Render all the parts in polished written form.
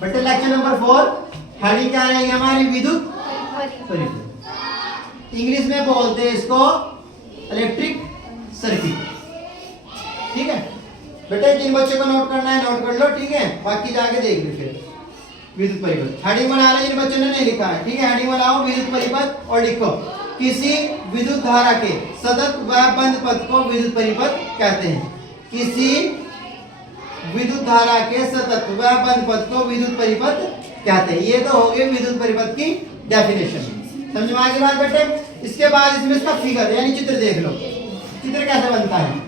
बेटे lecture number 4 heading क्या रहेगी हमारी? विद्युत परिपथ। इंग्लिश में बोलते हैं इसको इलेक्ट्रिक सर्किट। ठीक है बेटे, जिन बच्चों को नोट करना है नोट कर लो, ठीक है, बाकी जाके देख लो फिर। विद्युत परिपथ हेडिंग बना लो, जिन बच्चों ने नहीं लिखा है, ठीक है, हेडिंग बनाओ विद्युत परिपथ और लिखो किसी विद्युत धारा के सतत व बंद पथ को विद्युत परिपथ कहते हैं। किसी विद्युत धारा के सतत व बंद पथ को विद्युत परिपथ कहते हैं। ये तो हो गई विद्युत परिपथ की डेफिनेशन। समझ में आ गई बात बेटे? इसके बाद इसमें इसका फिगर यानी चित्र देख लो, चित्र कैसे बनता है।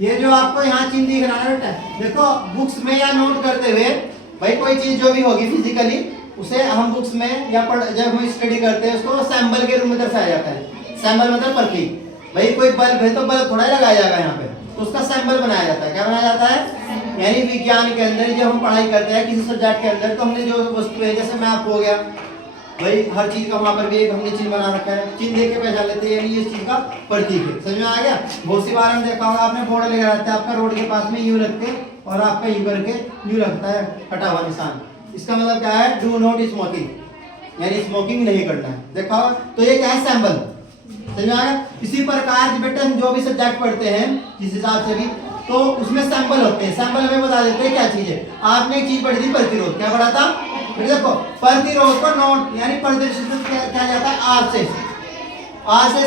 ये जो आपको यहाँ चिन्ह दिख रहा है बेटा, देखो बुक्स में या नोट करते हुए भाई कोई चीज जो भी होगी फिजिकली उसे हम बुक्स में या जब हम स्टडी करते हैं उसको सैंपल के रूप में दर्शाया जाता है। सैंपल मतलब प्रतीक। भाई कोई बल्ब है तो बल्ब थोड़ा लगाया जाएगा यहाँ पे, तो उसका सैंपल बनाया जाता है। क्या बनाया जाता है? यानी विज्ञान के अंदर जब हम पढ़ाई करते हैं किसी सब्जेक्ट के अंदर, तो हमने जो वस्तु है जैसे मैप हो गया, भाई हर चीज का वहां पर भी एक हमने चिन्ह बना रखा है, चिन्ह देख के पहचान लेते हैं ये इस चीज का प्रतीक है। समझ में आ गया? बहुत सी बार हम देखा होगा आपने बोर्ड लगा रहता है आपका रोड के पास में यूं रखते और आपका यूं करके यूं रखता है हटा हुआ निशान। इसका मतलब क्या है? डू नॉट स्मोकिंग, यानी स्मोकिंग नहीं करना है। देखा होगा? तो ये क्या है? सैंपल। समझ में आ गया? इसी प्रकार बेटा हम जो भी सब्जेक्ट पढ़ते हैं जिस हिसाब से भी, तो उसमें सैंपल होते हैं। सैंपल हमें बता देते हैं क्या चीज है। आपने एक चीज पढ़ी थी प्रतिरोध, क्या पढ़ा था? देखो प्रतिरोध को नोट यानी प्रदर्शित किया जाता है आर से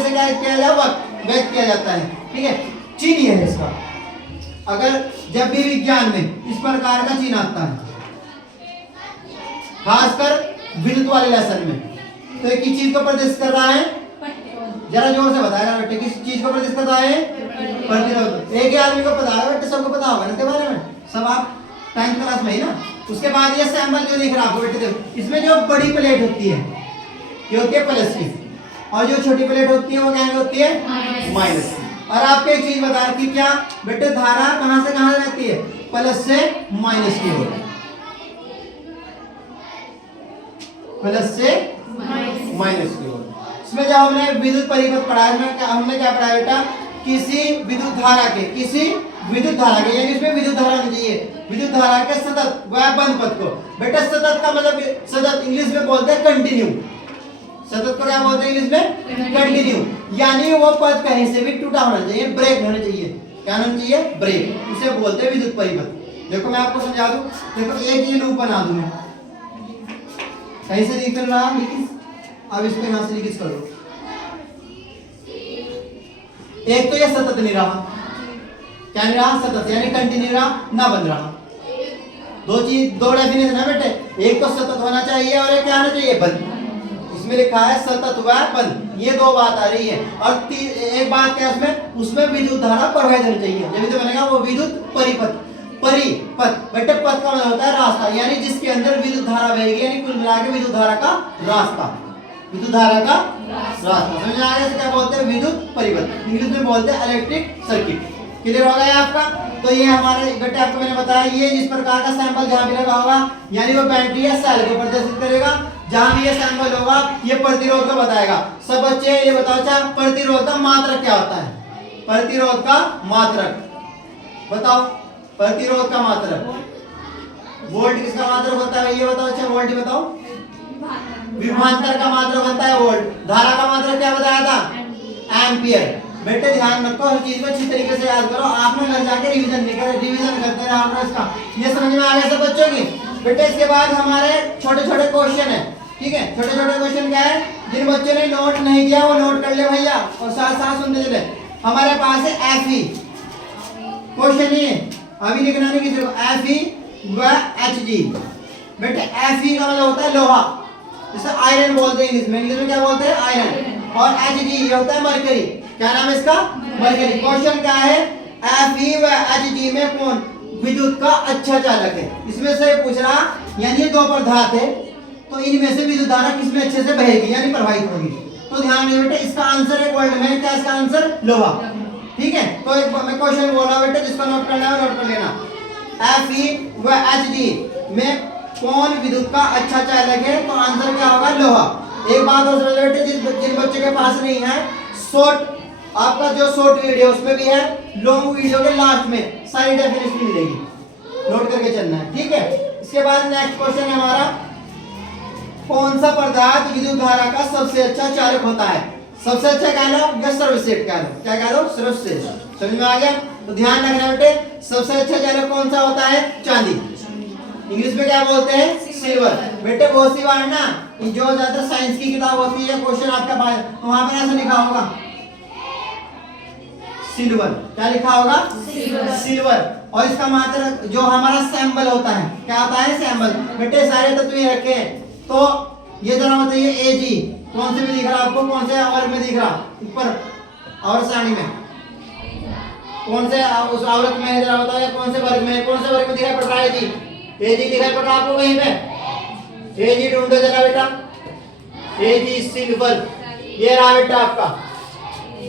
क्या किया जाए? व्यक्त किया जाता है। ठीक है, चिन्ह है इसका। अगर जब भी विज्ञान में इस प्रकार का चिन्ह आता है, खासकर विद्युत वाले लेसन में, तो एक ही चीज को प्रदर्शित कर रहा है। जरा जोर से बताएगा बेटे, किस चीज को प्रदर्शित कर रहा है? प्रतिरोध। एक ही आदमी को पता है बेटे, सबको पता होगा ना इसके बारे में, सब आप 10th क्लास में ही ना। उसके बाद ये सैंपल जो दिख रहा है आपको बेटे, देखो इसमें जो बड़ी प्लेट होती है ये होती है प्लस की, और जो छोटी प्लेट होती है वो क्या होती है? माइनस की। और आपको एक चीज बता रखी क्या बेटे, धारा कहां से कहां रहती है? प्लस से माइनस की ओर, प्लस से माइनस की ओर। इसमें जब हमने विद्युत परिपथ पढ़ा है, हमने क्या पढ़ा बेटा? किसी विद्युत धारा के यानी इसमें विद्युत धारा नहीं चाहिए, विद्युत धारा के सतत व बंद पथ को। बेटा सतत का मतलब सतत इंग्लिश में बोलते हैं कंटिन्यू। सतत को क्या बोलते हैं इंग्लिश में? कंटिन्यू। यानी वो पथ कहीं से भी टूटा होना चाहिए, ब्रेक होना चाहिए। क्या होना चाहिए? ब्रेक। उसे बोलते हैं विद्युत परिपथ। देखो मैं आपको समझा दूं, देखो एक ये लूप बना दूं मैं, कहीं से निकल रहा लेकिन अब इसको यहां से लिखित करो। एक तो ये सतत नहीं रहा, क्या नहीं रहा? सतत यानी कंटिन्यू रहा, ना बंद रहा। दो डेफिनेशन है बेटे, एक तो सतत होना चाहिए और एक क्या होना चाहिए? बंद। इसमें लिखा है सतत व बंद, ये दो बात आ रही है। और एक बात क्या है उसमें विद्युत धारा प्रवाहित होनी चाहिए, जब तो बनेगा वो विद्युत परिपथ। परिपथ बेटे पथ का मतलब होता है रास्ता, यानी जिसके अंदर विद्युत धारा बहेगी, यानी कुल मिला के विद्युत धारा का रास्ता, विद्युत धारा का रास्ता। समझ आ गया? क्या बोलते हैं? विद्युत परिपथ। इंग्लिश में बोलते हैं इलेक्ट्रिक सर्किट। क्लियर हो गया आपका? तो ये हमारे बेटे आपको मैंने बताया, ये जिस प्रकार का सैंपल जहां भी लगा होगा यानी वो बैटरी या सेल को प्रदर्शित करेगा। जहां भी ये सैंपल होगा ये प्रतिरोध को बताएगा। सब बच्चे ये बताओ, अच्छा प्रतिरोध का मात्रक क्या होता है? प्रतिरोध का मात्रक बताओ। प्रतिरोध का मात्रक वोल्ट किसका मात्रक होता है? ये बताओ। अच्छा वोल्ट ही बताओ। विभवांतर का मात्रक होता है वोल्ट। धारा का मात्रक क्या बताया था? एम्पियर। बेटे ध्यान रखो, हर चीज को अच्छी तरीके से याद करो। आपने घर जाके रिवीजन नहीं करे, रिवीजन करते रहो इसका। ये समझ में आ गया सब बच्चों की? बेटे इसके बाद हमारे छोटे छोटे क्वेश्चन है। ठीक है, छोटे छोटे क्वेश्चन क्या है? जिन बच्चों ने नोट नहीं किया वो नोट कर ले भैया, और साथ साथ सुनते चले। हमारे पास है Fe क्वेश्चन ही है, अभी लिखना नहीं किसी को। Fe व Hg। बेटे Fe का मतलब होता है लोहा, जैसे आयरन बोलते हैं इंग्लिश में क्या बोलते हैं? आयरन। और Hg ये होता है मरकरी। क्या नाम है इसका? मरकरी। क्वेश्चन क्या है? Fe व Hg में कौन विद्युत का अच्छा चालक है। इसमें से पूछ रहा, यानी ये दो पदार्थ है, तो इनमें से विद्युत धारा किसमें अच्छे से बहेगी यानी प्रवाहित होगी। तो ध्यान दें बेटे, इसका आंसर है वर्ल्ड में क्या, इसका आंसर लोहा। ठीक है, तो एक मैं क्वेश्चन बोल रहा हूं बेटे, जिसको नोट करना है नोट कर लेना। Fe व Hg में कौन विद्युत का अच्छा चालक है, तो आंसर क्या होगा, लोहा। एक बात और समझ बेटे, जिन बच्चों के पास नहीं है शॉर्ट, आपका जो शॉर्ट वीडियो उसमें भी है, लॉन्ग वीडियो के लास्ट में सारी डेफिनेशन मिलेगी, नोट करके चलना है। ठीक है, इसके बाद नेक्स्ट क्वेश्चन है हमारा, कौन सा पदार्थ विद्युत धारा का सबसे अच्छा चालक होता है। सबसे अच्छा कह लो या सर्वश्रेष्ठ कह लो, क्या कह लो, सर्वश्रेष्ठ। समझ में आ गया। तो ध्यान रखना बेटे, सबसे अच्छा चालक कौन सा होता है, चांदी। इंग्लिश में क्या बोलते हैं, सिल्वर। बेटे बहुत सी बार ना जो ज्यादा साइंस की किताब होती है, क्वेश्चन आपका तो वहां पे ऐसा लिखा होगा सिल्वर, क्या लिखा होगा, सिल्वर। और इसका मात्रा जो हमारा सैंबल होता है, क्या होता है, सैंबल। बेटे सारे तत्व ये रखे हैं, तो ये जरा बताइए Ag कौन से में दिख रहा आपको, कौन से वर्ग में दिख रहा, ऊपर और सारणी में कौन से उस आवृत में है, जरा बताओ, या कौन से वर्ग में, कौन से वर्ग में दिखाई पड़ रहा है जी, Ag दिखाई पड़ रहा है आपको कहीं पे, Ag ढूंढो जरा बेटा, Ag सिल्वर, ये रहा बेटा आपका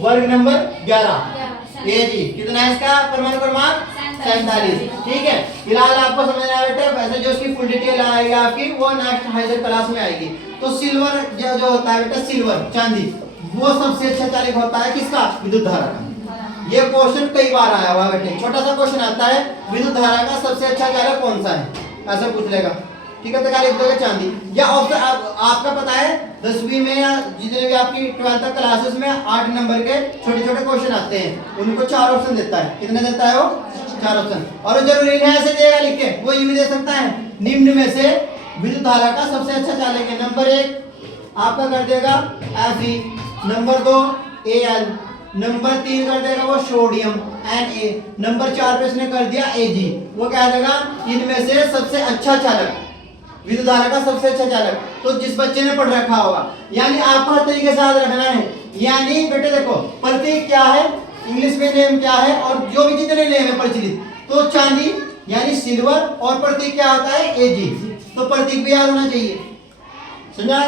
वर्ग नंबर 11। Ag कितना है इसका परमाणु क्रमांक 47। ठीक है, फिलहाल आपको समझ आया बेटे, वैसे जो इसकी फुल डिटेल आएगी आपकी वो नेक्स्ट हाइजर क्लास में आएगी। तो सिल्वर जो होता है बेटा, सिल्वर चांदी, वो सबसे अच्छा चालक होता है किसका, विद्युत धारा का। ये क्वेश्चन कई बार आया हुआ बेटे, छोटा सा क्वेश्चन आता है, विद्युत धारा का सबसे अच्छा चालक कौन सा है, ऐसा पूछ लेगा। ठीक है, तो क्या लिख दोगे, चांदी। या ऑप्शन आपका पता है 10वीं में या जितने भी आपकी 12th तक क्लासेस में 8 नंबर के छोटे छोटे क्वेश्चन आते हैं, उनको 4 ऑप्शन देता है। कितने देता है वो, 4 ऑप्शन। और जरूरी नहीं ऐसे देगा लिख के, वो यूं भी दे सकता है, निम्न में से विद्युत धारा का सबसे अच्छा चालक है। नंबर 1 आपका कर देगा Fe, नंबर 2 Al, नंबर 3 कर देगा वो सोडियम Na, नंबर 4 पे इसने कर दिया Ag। वो क्या देगा, इनमें से सबसे अच्छा चालक, विद्युत धारा का सबसे अच्छा चालक। तो जिस बच्चे ने पढ़ रखा होगा, यानी आपको हर तरीके से याद रखना है। यानी बेटे देखो, प्रतीक क्या है, इंग्लिश में नेम क्या है, और जो भी जितने नेम है प्रचलित, तो चांदी यानी सिल्वर, और प्रतीक क्या होता है, Ag। तो प्रतीक भी याद होना चाहिए, समझा।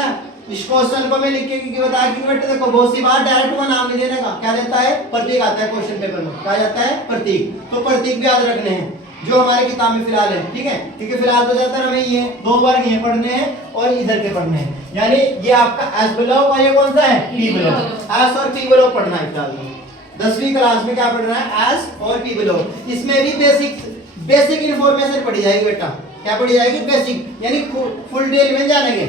इस क्वेश्चन को मैं लिख के बता कि बेटे देखो, बहुत सी बार डायरेक्ट वो नाम नहीं देने का, क्या देता है, प्रतीक आता है क्वेश्चन पेपर में, क्या जाता है, प्रतीक। तो प्रतीक भी याद रखने हैं जो हमारे किताब में फिलहाल है। ठीक है, क्योंकि फिलहाल तो ज्यादातर हमें ये 2 वर्ग ये पढ़ने हैं और इधर के पढ़ने हैं, यानी ये आपका एस बिलो और ये कौन सा है, पी बिलो। एस और पी बिलो पढ़ना है फिलहाल। 10वीं क्लास में क्या पढ़ना है, एस और पी बिलो। इसमें भी बेसिक इंफॉर्मेशन पढ़ी जाएगी बेटा, क्या पढ़ी जाएगी, बेसिक, यानी फुल डिटेल में जानेंगे।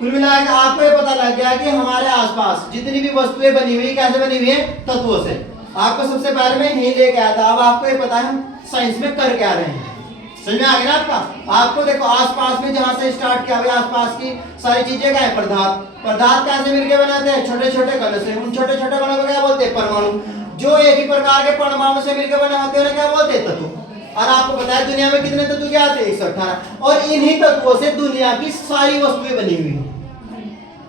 कुल मिलाकर आपको ये पता लग गया कि हमारे आसपास जितनी भी वस्तुएं बनी हुई कैसे बनी हुई है, तत्वों से। आपको सबसे पहले मैं यही लेके आया था, अब आपको ये पता है साइंस में कर क्या रहे हैं, समझ में आ गया ना आपका। आपको देखो आसपास में जहां से स्टार्ट किया हुआ, आसपास की सारी चीजें क्या है, पदार्थ। पदार्थ कैसे मिलके बनाते हैं, छोटे छोटे कण से। उन छोटे छोटे कणों को क्या बोलते हैं, परमाणु। जो एक ही प्रकार के परमाणु से मिलकर बने होते हैं क्या बोलते हैं, तत्व। और आपको पता है दुनिया में कितने तत्व क्या आते हैं, 118। और इन्हीं तत्वों से दुनिया की सारी वस्तुएं बनी हुई है।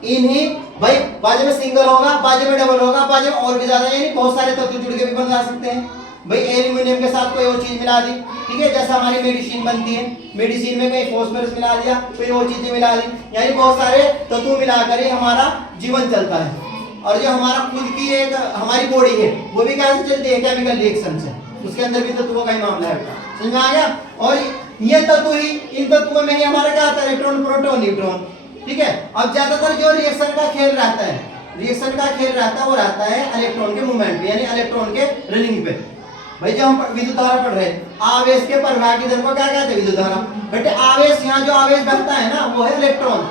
इन्हीं भाई, बाजू में सिंगल होगा, बाजू में डबल होगा, बाजू में और भी ज्यादा, यानी बहुत सारे तत्व जुड़ के भी बन जा सकते हैं। भाई एल्यूमिनियम के साथ कोई और चीज मिला दी, ठीक है, जैसा हमारी मेडिसिन बनती है, मेडिसिन में कहीं फास्फोरस मिला दिया, कोई और चीजें मिला दी, यानी बहुत सारे तत्व मिलाकर ही हमारा जीवन चलता है। और जो हमारा खुद की एक हमारी बॉडी है, वो भी कैसे चलती है, केमिकल रिएक्शन से। उसके अंदर भी तत्वों का ही मामला है, समझ में आ गया। और ये तत्व ही, इन तत्वों में ही हमारा क्या आता है, इलेक्ट्रॉन, प्रोटॉन, न्यूट्रॉन। ठीक है, अब ज्यादातर जो रिएक्शन का खेल रहता है, रिएक्शन का खेल रहता है, वो रहता है इलेक्ट्रॉन के मूवमेंट पे, यानी इलेक्ट्रॉन के रनिंग पे। भाई जो हम विद्युत धारा पढ़ रहे हैं, आवेश के प्रवाह की दर को क्या कहते हैं, विद्युत धारा। बेटे आवेश, यहाँ जो आवेश बहता है ना, वो है इलेक्ट्रॉन।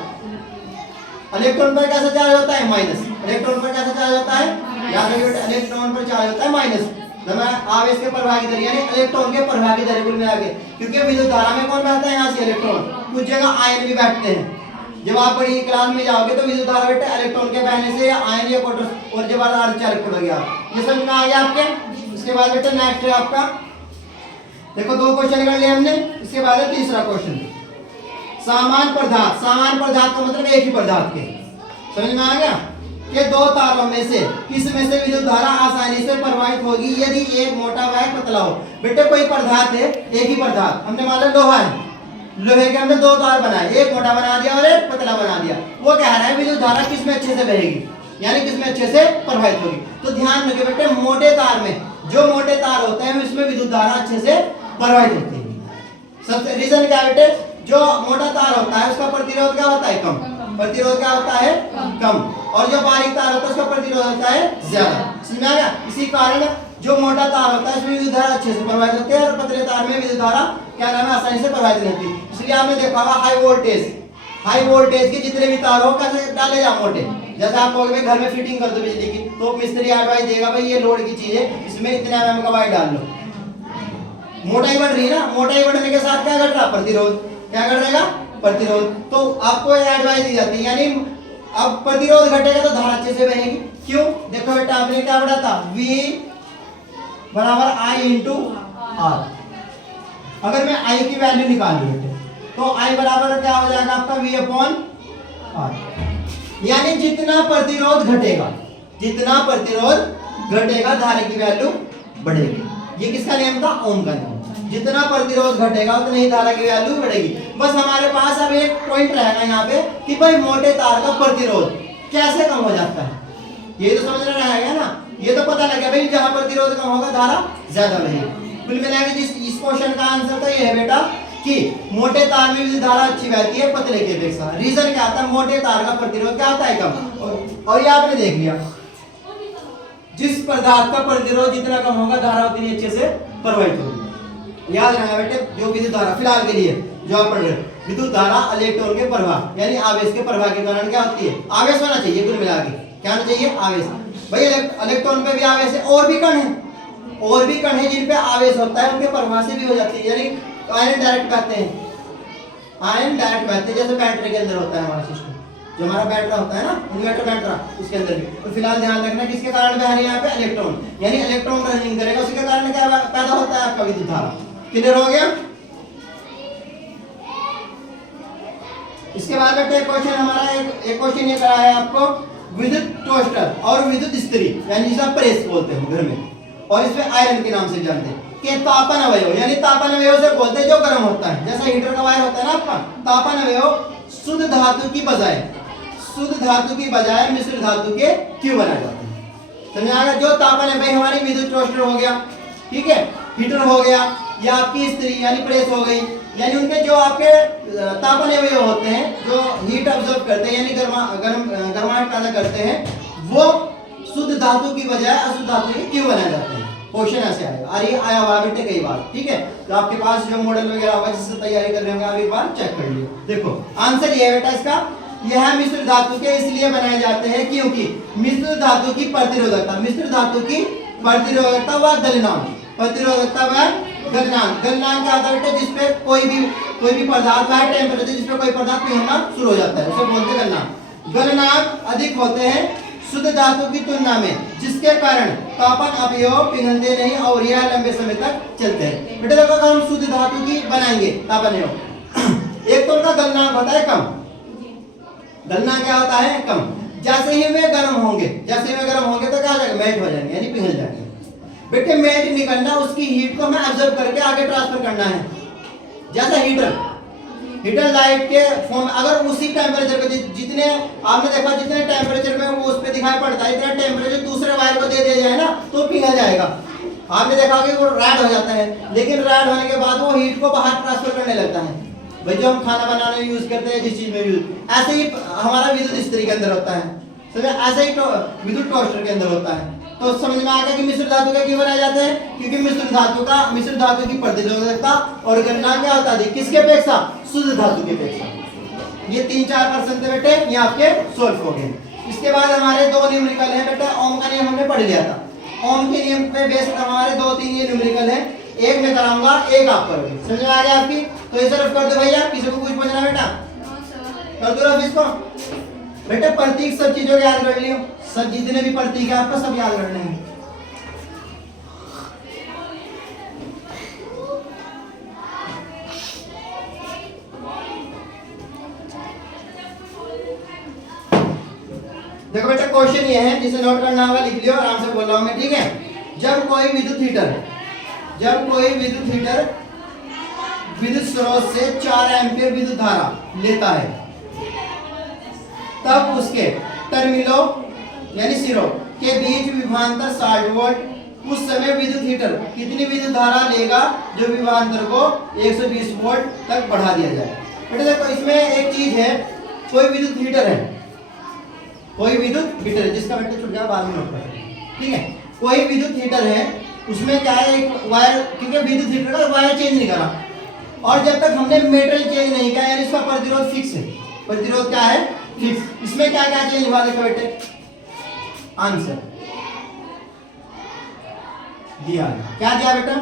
इलेक्ट्रॉन पर कैसा चार्ज होता है, माइनस। इलेक्ट्रॉन पर कैसा चार्ज होता है, याद रखिए बेटा, इलेक्ट्रॉन पर चार्ज होता है माइनस। आवेश के प्रवाह की दर यानी इलेक्ट्रॉन के प्रवाह की दर कुल मिला के, क्योंकि विद्युत धारा में कौन बहता है, यहाँ से इलेक्ट्रॉन। कुछ जगह आयन भी बैठते हैं। जब आप बड़ी क्लास में जाओगे तो विद्युत धारा बेटा इलेक्ट्रॉन के बहने से या आयन या प्रोटॉन, और जब अर्ध चालक पढ़ोगे आप, ये समझ में आ गया आपके। इसके बाद बेटा नेक्स्ट है आपका, देखो 2 क्वेश्चन कर लिए हमने। इसके बाद है तीसरा क्वेश्चन, समान पदार्थ। समान पदार्थ का मतलब एक ही पदार्थ के, समझ में आ गया। कि दो तारों में से किस में से विद्युत धारा आसानी से प्रवाहित होगी यदि एक मोटा व एक पतला हो। बेटे कोई पदार्थ है, एक ही पदार्थ, हमने मान लिया लोहा है, लोहे के हमने दो तार बनाए, एक मोटा बना दिया और एक पतला बना दिया। वो कह रहा है विद्युत धारा किस में अच्छे से बहेगी, यानी किस में अच्छे से प्रवाहित होगी। तो ध्यान रखिए बेटे, मोटे तार में, जो मोटे तार होते हैं उसमें विद्युत धारा अच्छे से प्रवाहित होती है। सबसे रीजन क्या बेटे, जो मोटा तार होता है उसका प्रतिरोध क्या होता है, कम, प्रतिरोध क्या होता है, कम, और जो बारीक तार होता है उसका प्रतिरोध होता है ज्यादा। समझ में आ गया? इसी कारण जो मोटा तार होता है उसमें विद्युत धारा अच्छे से प्रवाहित होती है और पतले तार में विद्युत धारा क्या नाम है, आसानी से प्रवाहित नहीं होती। इसलिए आपने देखा होगा हाई वोल्टेज के जितने भी तार हो कैसे डाले जा मोटे। जैसे आप कहोगे घर में फिटिंग कर दो बिजली की, तो मिस्त्री एडवाइस देगा भाई ये लोड की चीज है, इसमें इतना एमएम का वायर डाल लो। मोटाई बढ़ रही है ना, मोटाई बढ़ने के साथ क्या घट रहा, प्रतिरोध, क्या घट रहेगा, प्रतिरोध। तो आपको एडवाइस दी जाती है, यानी अब प्रतिरोध घटेगा तो धारा अच्छे से बहेगी। क्यों? देखो बेटा आपने क्या पढ़ा था, V बराबर I इंटू R। अगर मैं I की वैल्यू निकाल लूं बेटे तो I बराबर क्या हो जाएगा आपका V अपॉन R, यानी जितना प्रतिरोध घटेगा, जितना प्रतिरोध घटेगा धारा की वैल्यू बढ़ेगी। ये किसका नियम था, ओम का नियम। जितना प्रतिरोध घटेगा उतनी ही धारा की वैल्यू बढ़ेगी। बस हमारे पास अब एक पॉइंट रहेगा यहाँ पे कि भाई मोटे तार का प्रतिरोध कैसे कम हो जाता है, ये तो समझना रहेगा ना। ये तो पता लगे भाई जहां प्रतिरोध कम होगा धारा ज्यादा बहेगी। कुल मिला के इस क्वेश्चन का आंसर तो ये है बेटा कि मोटे तार में भी धारा अच्छी बहती है पतले के अपेक्षा। रीजन क्या आता है, मोटे तार का प्रतिरोध क्या होता है, कम। और ये आपने देख लिया, जिस पदार्थ का प्रतिरोध जितना कम होगा धारा उतनी अच्छे से प्रवाहित होगी। याद रखना बेटे, जो विद्युत धारा फिलहाल के लिए जो आप पढ़ रहे हैं, विद्युत धारा इलेक्ट्रॉन के प्रवाह यानी आवेश के प्रवाह के कारण क्या होती है, आवेश होना चाहिए। कुल मिला के क्या होना चाहिए, आवेश। भाई इलेक्ट्रॉन पे भी आवेश है, और भी कण है, और भी कण है जिन पे आवेश होता है, उनके प्रवाह से भी हो जाती है, यानी आयन डायरेक्ट बहते हैं, आयन डायरेक्ट बहते हैं। जैसे बैटरी के अंदर होता है हमारा सिस्टम, जो हमारा बैटरा होता है ना, इन्वर्टर बैटरा, उसके अंदर भी। तो फिलहाल ध्यान रखना किसके कारण बह रही है यहाँ पे, इलेक्ट्रॉन, यानी इलेक्ट्रॉन रनिंग करेगा उसके कारण क्या पैदा होता है आपका विद्युत धारा। क्लियर हो गया? इसके बाद बेटे क्वेश्चन हमारा एक क्वेश्चन ये करा है आपको, विद्युत टोस्टर और विद्युत इस्त्री यानी जिसे प्रेस बोलते हैं घर में, और इसमें आयरन के नाम से जानते हैं कि तापन अवयव, यानी तापन अवयव से बोलते हैं जो गर्म होता है। जैसा हीटर का वायर होता है ना आपका, तापन अवयव शुद्ध धातु की बजाय, शुद्ध धातु की बजाय मिश्र धातु के क्यों बनाए जाते हैं। समझ आ गया? जो तापन है भाई हमारी विद्युत टोस्टर हो गया, ठीक है, हीटर हो गया, या आपकी इस्त्री यानी प्रेस हो गई, यानी उनके जो आपके तापन अवयव होते हैं जो हीट ऑब्जर्व करते हैं यानी गर्माहट पैदा करते हैं, वो शुद्ध धातु की बजाय अशुद्ध धातु के क्यों बनाए जाते हैं। क्वेश्चन ऐसे आएगा, अरे आया हुआ बेटे कई बार, ठीक है। तो आपके पास जो मॉडल वगैरह होगा जिससे तैयारी कर रहे होंगे आप एक बार चेक कर लियो। देखो आंसर ये है बेटा इसका, यह मिश्र धातु के इसलिए बनाए जाते हैं क्योंकि मिश्र धातु की प्रतिरोधकता, मिश्र धातु की प्रतिरोधकता व गलनांक, प्रतिरोधकता व गलनांक, गलनांक क्या होता है बेटे, जिसपे कोई भी पदार्थ है टेम्परेचर जिसपे कोई पदार्थ पिघलना शुरू हो जाता है उसे बोलते हैं गलनांक। गलनांक अधिक होते हैं शुद्ध धातु की तुलना में, जिसके कारण तापन अवयव पिघलते नहीं और यह लंबे समय तक चलते हैं। बेटे देखो अगर हम शुद्ध धातु की बनाएंगे तापन अवयव, एक तो उनका गलनांक होता है कम, गलनांक क्या होता है कम। जैसे ही वे गर्म होंगे, जैसे वे गर्म होंगे तो क्या हो जाएगा, मेल्ट हो जाएंगे यानी पिघल जाएंगे। बेटे मेल्ट नहीं करना, उसकी हीट को हमें ऑब्जर्व करके आगे ट्रांसफर करना है। जैसा हीटर लाइट के फॉर्म, अगर उसी टेम्परेचर को जितने आपने देखा जितने टेम्परेचर में वो उस पे दिखाई पड़ता है, इतना टेम्परेचर दूसरे वायर को दे दिया जाए ना तो पिघल जाएगा। आपने देखा कि वो रेड हो जाता है, लेकिन रेड होने के बाद वो हीट को बाहर ट्रांसफर करने लगता है। भाई जो हम खाना बनाने में यूज करते हैं, जिस चीज में यूज, ऐसे ही हमारा विद्युत इस्त्री के अंदर होता है, समझे, ऐसे ही विद्युत टोस्टर के अंदर होता है। तो समझ में आ गया कि मिश्र धातु के क्यों बनाए जाते हैं, क्योंकि मिश्र धातु की प्रतिरोधकता और गलनांक क्या होता है किसके अपेक्षा, शुद्ध धातु की अपेक्षा। ये 3-4% थे बेटे, ये आपके सॉल्व हो गए। इसके बाद हमारे दो न्यूमेरिकल है बेटा, ओम का नियम हमने पढ़ लिया था। ओम के नियम पे बेस्ड हमारे 2-3 ये न्यूमेरिकल है, एक मैं कराऊंगा एक आप करोगे। समझ में आ गया आपकी? तो ये सिर्फ कर दो भैया, किसी को कुछ पूछना बेटा कर दो रफ इसको। बेटा प्रतीक सब चीजों को याद कर लियो, सब जितने भी प्रतीक है आपको सब याद करने हैं। देखो बेटा क्वेश्चन ये है, जिसे नोट करना होगा लिख लियो, आराम से बोल रहा हूं मैं, ठीक है। जब कोई विद्युत हीटर विद्युत स्रोत से 4 एम्पीयर विद्युत धारा लेता है, तब उसके टर्मिनलों यानी सिरों के बीच विभवांतर 60 वोल्ट। उस समय विद्युत हीटर कितनी विद्युत धारा लेगा जो विभवांतर को 120 वोल्ट तक बढ़ा दिया जाए। बेटा देखो इसमें एक चीज है, कोई विद्युत हीटर है जिसका बेटा छूट गया बाद में नोट कर, ठीक है। कोई विद्युत हीटर है, उसमें क्या है, एक वायर, क्योंकि विद्युत हीटर का वायर चेंज नहीं करा, और जब तक हमने मेटल चेंज नहीं किया यानी इसका प्रतिरोध फिक्स है। प्रतिरोध क्या है? फिक्स। इसमें क्या क्या चेंज हुआ देखो बेटे, आंसर दिया है। क्या दिया बेटा?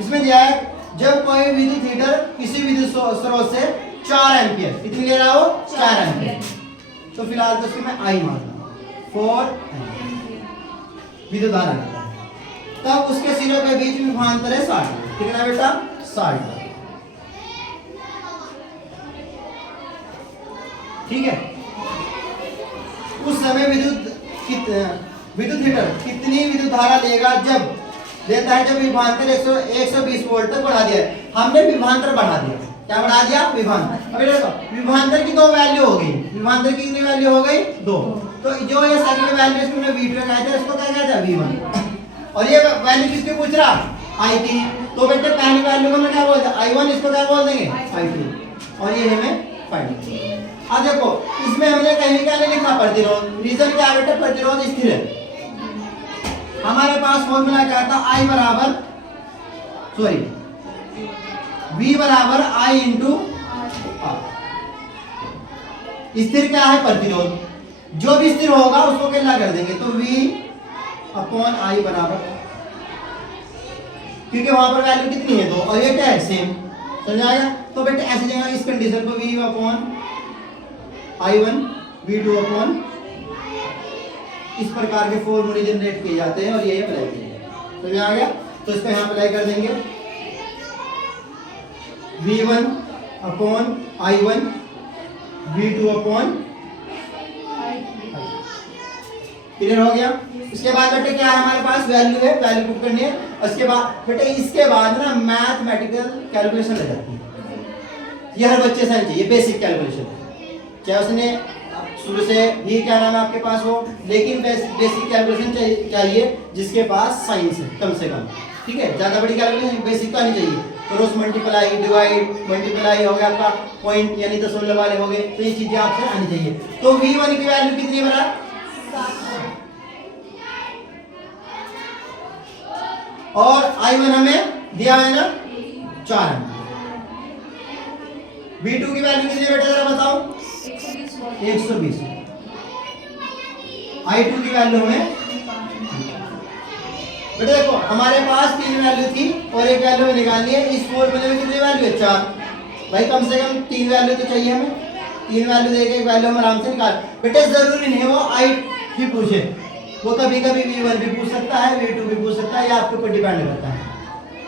इसमें दिया है जब कोई विद्युत हीटर किसी विद्युत स्रोत से 4 एम्पीयर, कितनी ले रहा हो? 4 एम्पीयर। तो फिलहाल तो इसमें आई मारना 4 विद्युत धारा, तब उसके सिरों के बीच में विभवांतर है 60। कितना बेटा? 60, ठीक है। उस समय विद्युत हीटर कितनी विद्युत धारा लेगा जब विभवांतर 120 वोल्ट तक बढ़ा दिया है। हमने विभवांतर बढ़ा दिया, क्या बढ़ा दिया? विभवांतर। अभी देखो विभवांतर की 2 वैल्यू हो गई, विभवांतर की कितनी वैल्यू हो गई? 2। तो जो ये सेकंड वैल्यू इसमें V2 कहा था, इसको क्या कहता है? V1। और ये वैल्यू किसकी पूछ रहा? I की। तो बेटे पहली वैल्यू को मैं क्या बोलते हैं? I1, इसको क्या बोल देंगे? I2। और ये हमें फाइंड। अब देखो इसमें हमने कहीं क्या नहीं लिखा? प्रतिरोध। रीजन क्या है बेटा? प्रतिरोध स्थिर है। हमारे पास फॉर्मूला क्या था? V बराबर I इंटू R। स्थिर क्या है? प्रतिरोध। जो भी स्थिर होगा उसको क्या कर देंगे? तो V अपॉन I बराबर, क्योंकि वहां पर वैल्यू कितनी है? 2, और ये क्या है? सेम। समझ आएगा? तो बेटे ऐसी जगह इस कंडीशन को V upon I1 V2 upon, इस प्रकार के फॉर्मूले जनरेट किए जाते हैं और ये अप्लाई किए जाते हैं। समझ आ गया? तो इसको यहाँ अप्लाई कर देंगे, V1 upon I1 V2 upon, clear हो गया? इसके बाद बेटे क्या है हमारे पास? वैल्यू है, वैल्यू पुट करनी है। उसके बाद बेटे इसके बाद ना मैथमेटिकल कैलकुलेशन लग जाती है। ये हर बच्चे से चाहिए, बेसिक कैलकुलेशन, चाहे उसने शुरू से भी क्या नाम है आपके पास हो, लेकिन बेसिक कैलकुलेशन चाहिए जिसके पास साइंस है कम से कम, ठीक है। ज्यादा बड़ी कैलकुलेशन बेसिक तो आनी चाहिए। क्रॉस मल्टीप्लाई, डिवाइड, मल्टीप्लाई हो गया आपका, पॉइंट यानी दशमलव वाले हो गए, तो ये चीजें आपसे आनी चाहिए। तो V1 की वैल्यू कितनी बना? 7। और I1 हमें दिया है ना 4 एम्पीयर। V2 की वैल्यू कितनी बेटा जरा बताओ? 120। I2 की वैल्यू हमें, बेटा देखो हमारे पास 3 वैल्यू थी और एक वैल्यू में निकालनी है। इस फॉर्मूले में कितनी वैल्यू है? 4। भाई कम से कम 3 वैल्यू तो चाहिए हमें। 3 वैल्यू देके एक वैल्यू हम आराम से निकाल। बेटे जरूरी नहीं वो I ही पूछे, वो कभी कभी V1 भी पूछ सकता है, V2 भी पूछ सकता है, या आपके ऊपर डिपेंड करता है।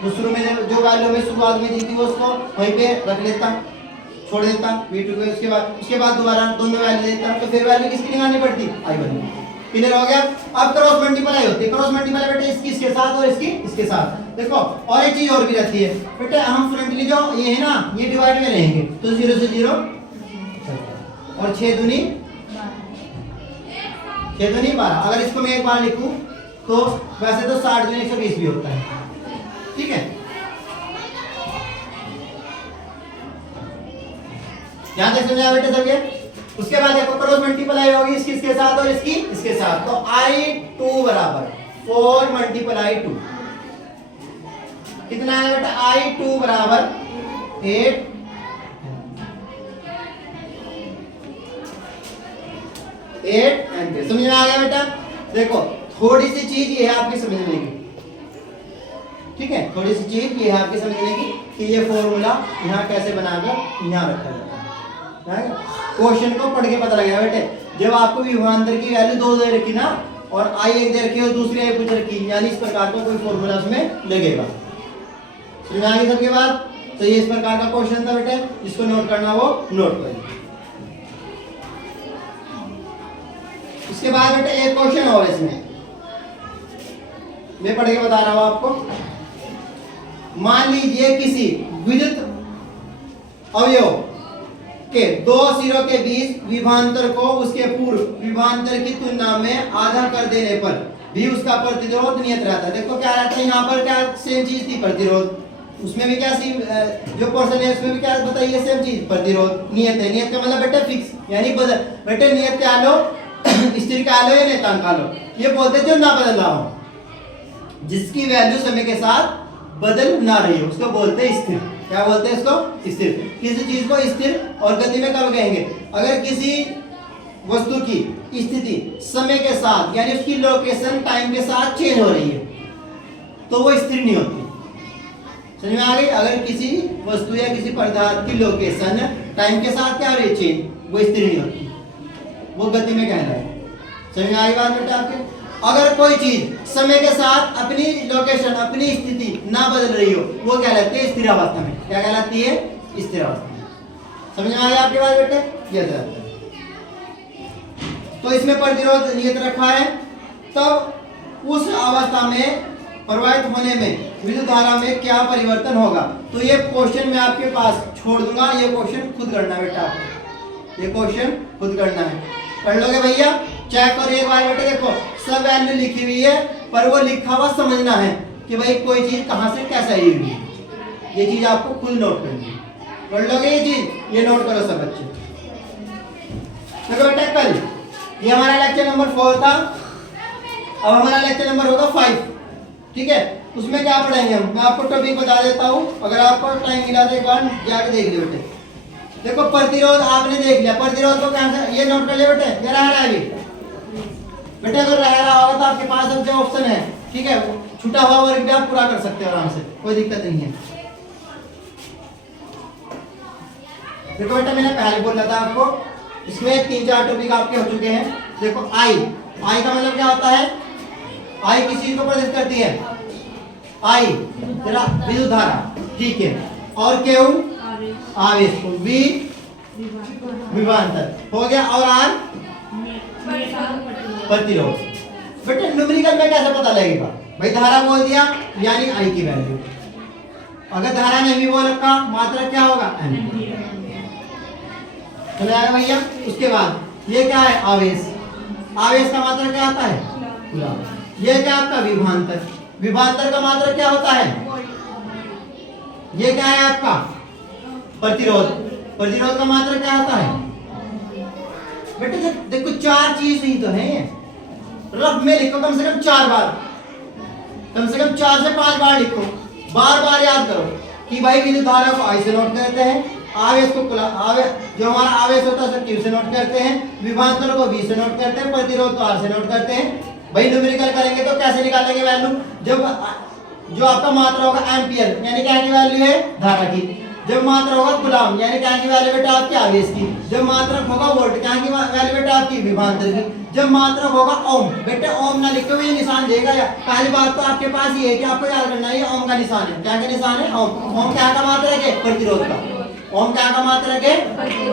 तो शुरू में जो वैल्यू में शुरुआत में दी थी वो उसको वहीं पे रख लेता, छोड़ देता V2 को, उसके बाद दोबारा दोनों वैल्यू देता, तो फिर वैल्यू किसकी निकालनी पड़ती? I1। क्लियर हो गया? अब क्रॉस मल्टीप्लाई होती है। क्रॉस मल्टीप्लाई बेटे इसके साथ और इसके साथ। देखो और एक चीज और भी रहती है बेटे, हम फ्रंटली जो ये है ना, ये डिवाइड में रहेंगे, तो 0 से 0 और 6 दूनी 12। अगर इसको मैं एक बार लिखूं तो वैसे तो 60 दूनी 120 भी होता है, ठीक है। यहां तक समझा बेटे सब ये? उसके बाद देखो क्रॉस मल्टीप्लाई होगी इसके साथ और इसके साथ, तो I2 बराबर 4 मल्टीप्लाई 2 कितना है बेटा? I2 बराबर 8 एम्पीयर। समझ में आ गया बेटा? देखो थोड़ी सी चीज ये है आपकी समझने की, ठीक है, थोड़ी सी चीज ये है आपकी समझने की कि ये फॉर्मूला यहाँ कैसे बनाकर यहाँ रखा जाता है। क्वेश्चन को पढ़ के पता लगेगा बेटे। जब आपको विभवांतर की वैल्यू 2 दे रखी ना, और I एक दे रखी और दूसरी I कुछ रखी, यानी इस प्रकार का कोई फॉर्मूला उसमें लगेगा। समझ आ गई सबके बाद? तो ये इस प्रकार का क्वेश्चन था बेटे, जिसको नोट करना वो नोट करें। इसके बाद बेटा एक क्वेश्चन और इसमें मैं पढ़ के बता रहा हूं आपको। मान लीजिए किसी विद्युत अवयव के दो सिरों के बीच विभवांतर को उसके पूर्व विभवांतर की तुलना में आधा कर देने पर भी उसका प्रतिरोध नियत रहता है। देखो क्या रहता है यहाँ पर, क्या सेम चीज थी प्रतिरोध, उसमें भी क्या जो पोर्शन है उसमें भी क्या बताइए सेम चीज प्रतिरोध नियत है। नियत का मतलब बेटा फिक्स, यानी बदल बेटे नियत क्या लो स्थिर क्या लो या नियतांक का लो, ये बोलते जो ना बदल रहा हो, जिसकी वैल्यू समय के साथ बदल ना रही हो उसको बोलते हैं स्थिर। क्या बोलते हैं इसको? स्थिर। किसी चीज को स्थिर और गति में कब कहेंगे? अगर किसी वस्तु की स्थिति समय के साथ यानी उसकी लोकेशन टाइम के साथ चेंज हो रही है तो वो स्थिर नहीं होती। समझ में आ गई? अगर किसी वस्तु या किसी पदार्थ की लोकेशन टाइम के साथ क्या हो रही है चेंज, वो स्थिर नहीं होती, वो गति में कहना है। समझ में आ गई बात बेटा आपके? अगर कोई चीज समय के साथ अपनी लोकेशन अपनी स्थिति ना बदल रही हो वो क्या कहलाती है? स्थिर अवस्था में। क्या कहलाती है? स्थिर अवस्था में। समझ में आ गया आपकी बात बेटे? ये रहता है। तो इसमें प्रतिरोध नियत रखा है, तब उस अवस्था में प्रवाहित होने में विद्युत धारा में क्या परिवर्तन होगा। तो ये क्वेश्चन मैं आपके पास छोड़ दूंगा, ये क्वेश्चन खुद करना बेटा आपको, ये क्वेश्चन खुद करना है। कर लोगे भैया? चेक करो एक बार बेटे, देखो सब वैल्यू लिखी हुई है पर वो लिखा हुआ समझना है कि भाई कोई चीज कहां से कैसे आई हुई है, ये चीज आपको खुद नोट करनी है। कर लोगे ये चीज? ये नोट करो सब बच्चे। देखो बेटा कल ये हमारा लेक्चर नंबर 4 था, अब हमारा लेक्चर नंबर होगा 5, ठीक है? उसमें क्या पढ़ेंगे हम, मैं आपको टॉपिक बता देता हूँ, अगर आपको टाइम मिला तो एक बार जाके देख लियो बेटे। देखो प्रतिरोध आपने देख लिया, प्रतिरोध को कैसे ये नोट कर लिया बेटे, ये रह रहा है अभी बेटे, अगर रह रहा होगा तो आपके पास अब जो ऑप्शन है, ठीक है, छूटा हुआ वर्ग भी आप पूरा कर सकते हो आराम से, कोई दिक्कत नहीं है। देखो बेटा मैंने पहले बोला था आपको, इसमें 3-4 टॉपिक आपके हो चुके हैं। देखो आई का मतलब क्या होता है? आई किस चीज को प्रदर्शित करती है? आई तेरा विद्युत धारा, ठीक है, और क्यों आवेश को, वी विभवांतर हो गया, और आर प्रतिरोध। बेटे न्यूमेरिकल में कैसे पता लगेगा भाई? धारा बोल दिया यानी आई की वैल्यू, अगर धारा नहीं भी बोल रखा मात्रा क्या होगा? एम्पीयर। चला भैया? उसके बाद ये क्या है? आवेश। आवेश का मात्रा क्या आता है? कूलम। ये क्या आपका? विभवांतर। विभवांतर का मात्रा क्या होता है? ये क्या है आपका? प्रतिरोध। प्रतिरोध का मात्रा क्या होता है? बेटे देखो 4 चीज ही तो है, रफ में लिखो कम से कम 4 बार, कम से कम 4 से 5 बार लिखो, बार बार याद करो कि भाई विद्युत धारा को आई से नोट करते हैं, आवेश को जो हमारा आवेश होता है क्यू से नोट करते हैं, विभवांतर को वी से नोट करते हैं, प्रतिरोध को आर से नोट करते हैं। भाई न्यूमेरिकल करेंगे तो कैसे निकालेंगे वैल्यू? जब जो आपका मात्रा होगा एम्पियर यानी क्या की वैल्यू है? धारा की। जब मात्रा होगा कूलम यानी क्या की वैल्यू बेटा आपकी? आवेश की। जब मात्रा होगा वोल्ट क्या की वैल्यू बेटा आपकी? विभवांतर की। जब मात्रा होगा ओम, बेटे ओम ना लिखते हुए निशान देगा या पहली बात तो आपके पास ये है कि आपको याद करना है ये ओम का निशान है। क्या का निशान है? ओम। ओम क्या का मात्रक है? प्रतिरोध का। ओम क्या का मात्रक है?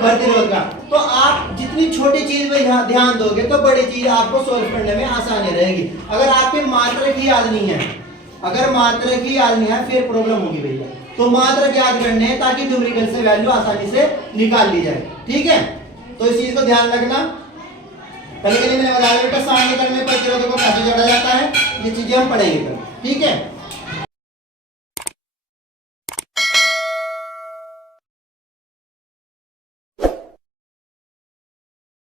प्रतिरोध का। तो आप जितनी छोटी चीज में ध्यान दोगे तो बड़ी चीज आपको सोल्व करने में आसानी रहेगी। अगर आपके मात्रक ही याद नहीं है, अगर मात्रक ही याद नहीं है फिर प्रॉब्लम होगी भैया। तो मात्रक याद करने हैं ताकि न्यूमेरिकल से वैल्यू आसानी से निकाल ली जाए, ठीक है? तो इस चीज को ध्यान रखना। कल के लिए मैंने बताया बेटा सामान्यकरण में प्रतिरोध को कैसे जोड़ा जाता है, ये चीजें हम पढ़ेंगे कल, ठीक है?